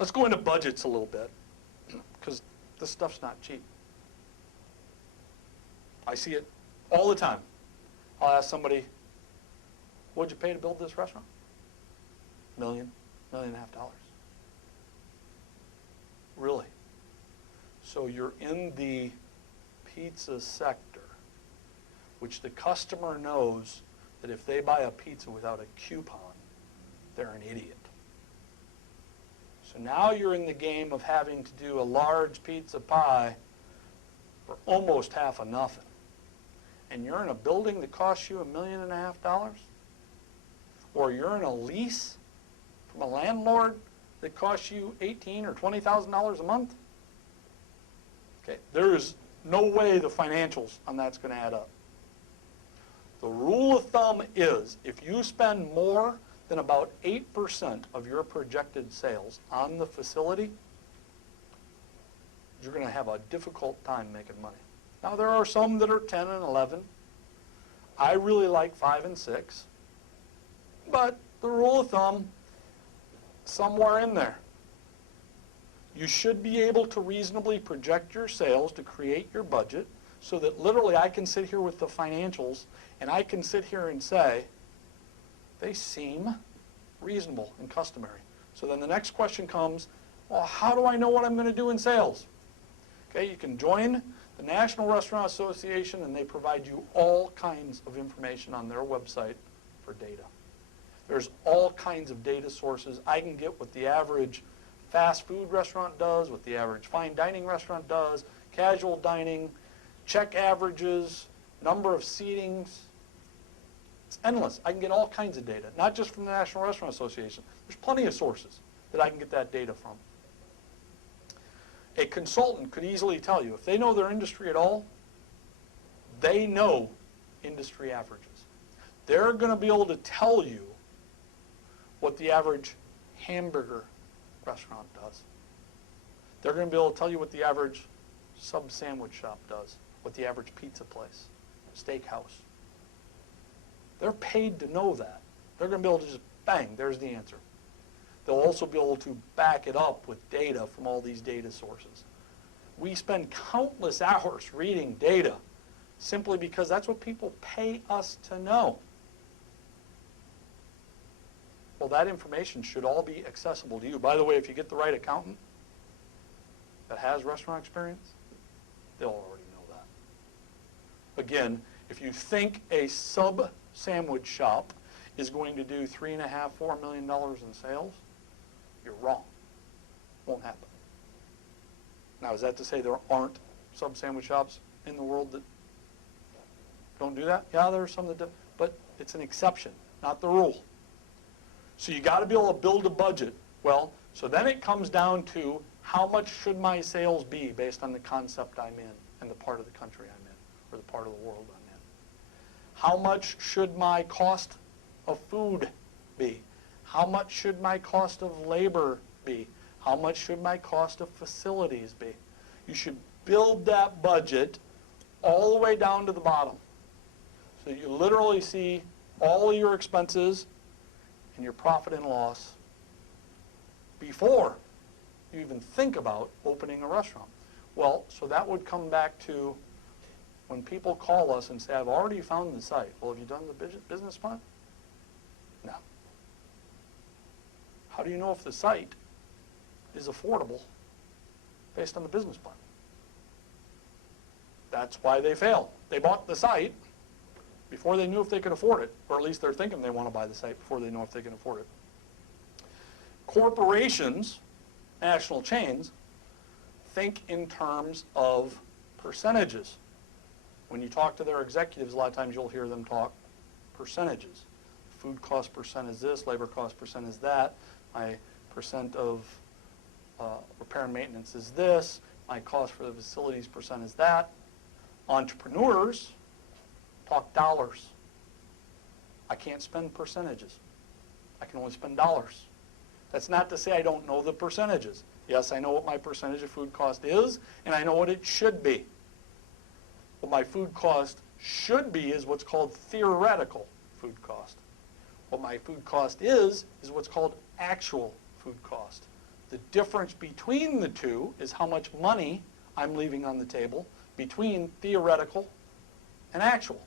Let's go into budgets a little bit, because this stuff's not cheap. I see it all the time. I'll ask somebody, what'd you pay to build this restaurant? $1.5 million. Really? So you're in the pizza sector, which the customer knows that if they buy a pizza without a coupon, they're an idiot. So now you're in the game of having to do a large pizza pie for almost half of nothing. And you're in a building that costs you $1.5 million? Or you're in a lease from a landlord that costs you $18,000 or $20,000 a month? Okay, there is no way the financials on that's going to add up. The rule of thumb is if you spend more than about 8% of your projected sales on the facility, you're going to have a difficult time making money. Now, there are some that are 10 and 11. I really like 5 and 6. But the rule of thumb, somewhere in there. You should be able to reasonably project your sales to create your budget so that literally I can sit here with the financials and I can sit here and say, they seem reasonable and customary. So then the next question comes, well, how do I know what I'm going to do in sales? Okay, you can join the National Restaurant Association and they provide you all kinds of information on their website for data. There's all kinds of data sources. I can get what the average fast food restaurant does, what the average fine dining restaurant does, casual dining, check averages, number of seatings. It's endless. I can get all kinds of data, not just from the National Restaurant Association. There's plenty of sources that I can get that data from. A consultant could easily tell you, if they know their industry at all, they know industry averages. They're going to be able to tell you what the average hamburger restaurant does. They're going to be able to tell you what the average sub-sandwich shop does, what the average pizza place, steakhouse. They're paid to know that. They're going to be able to just, bang, there's the answer. They'll also be able to back it up with data from all these data sources. We spend countless hours reading data simply because that's what people pay us to know. Well, that information should all be accessible to you. By the way, if you get the right accountant that has restaurant experience, they'll already know that. Again, if you think a sub-sandwich shop is going to do $3.5, $4 million in sales, you're wrong. Won't happen. Now, is that to say there aren't sub-sandwich shops in the world that don't do that? Yeah, there are some that do, but it's an exception, not the rule. So you got to be able to build a budget. Well, so then it comes down to how much should my sales be based on the concept I'm in and the part of the country I'm in or the part of the world I'm in. How much should my cost of food be? How much should my cost of labor be? How much should my cost of facilities be? You should build that budget all the way down to the bottom. So you literally see all of your expenses and your profit and loss before you even think about opening a restaurant. Well, so that would come back to when people call us and say, I've already found the site. Well, have you done the business plan? No. How do you know if the site is affordable based on the business plan? That's why they fail. They bought the site before they knew if they could afford it, or at least they're thinking they want to buy the site before they know if they can afford it. Corporations, national chains, think in terms of percentages. When you talk to their executives, a lot of times you'll hear them talk percentages. Food cost percent is this, labor cost percent is that, my percent of repair and maintenance is this, my cost for the facilities percent is that. Entrepreneurs talk dollars. I can't spend percentages. I can only spend dollars. That's not to say I don't know the percentages. Yes, I know what my percentage of food cost is, and I know what it should be. What my food cost should be is what's called theoretical food cost. What my food cost is what's called actual food cost. The difference between the two is how much money I'm leaving on the table between theoretical and actual.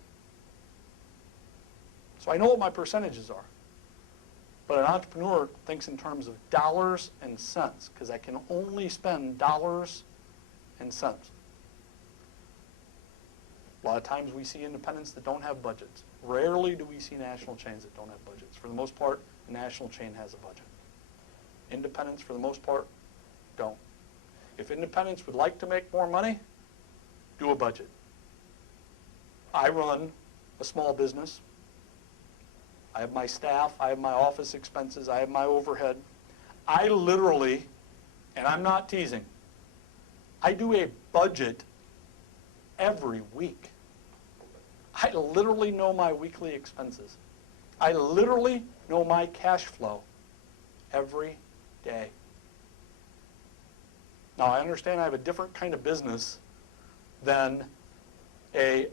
So I know what my percentages are. But an entrepreneur thinks in terms of dollars and cents, because I can only spend dollars and cents. A lot of times we see independents that don't have budgets. Rarely do we see national chains that don't have budgets. For the most part, a national chain has a budget. Independents, for the most part, don't. If independents would like to make more money, do a budget. I run a small business. I have my staff, I have my office expenses, I have my overhead. I literally, and I'm not teasing, I do a budget every week. I literally know my weekly expenses. I literally know my cash flow every day. Now, I understand I have a different kind of business than a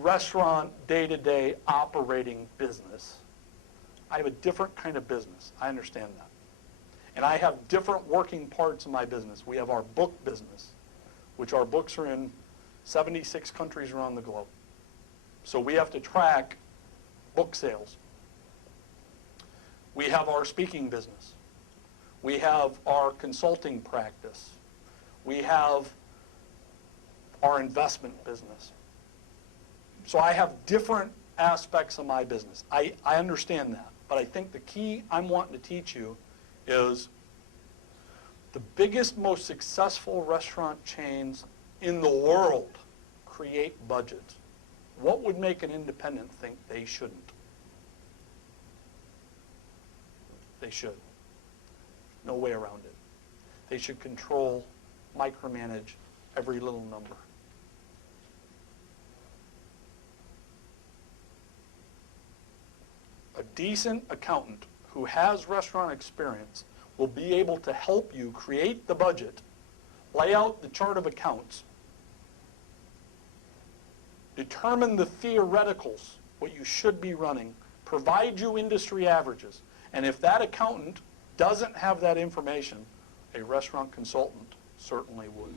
restaurant day-to-day operating business. I have a different kind of business. I understand that. And I have different working parts of my business. We have our book business, which our books are in 76 countries around the globe. So we have to track book sales. We have our speaking business. We have our consulting practice. We have our investment business. So I have different aspects of my business. I understand that. But I think the key I'm wanting to teach you is the biggest, most successful restaurant chains in the world create budgets. What would make an independent think they shouldn't? They should. No way around it. They should control, micromanage every little number. A decent accountant who has restaurant experience will be able to help you create the budget, lay out the chart of accounts, determine the theoreticals, what you should be running, provide you industry averages. And if that accountant doesn't have that information, a restaurant consultant certainly would.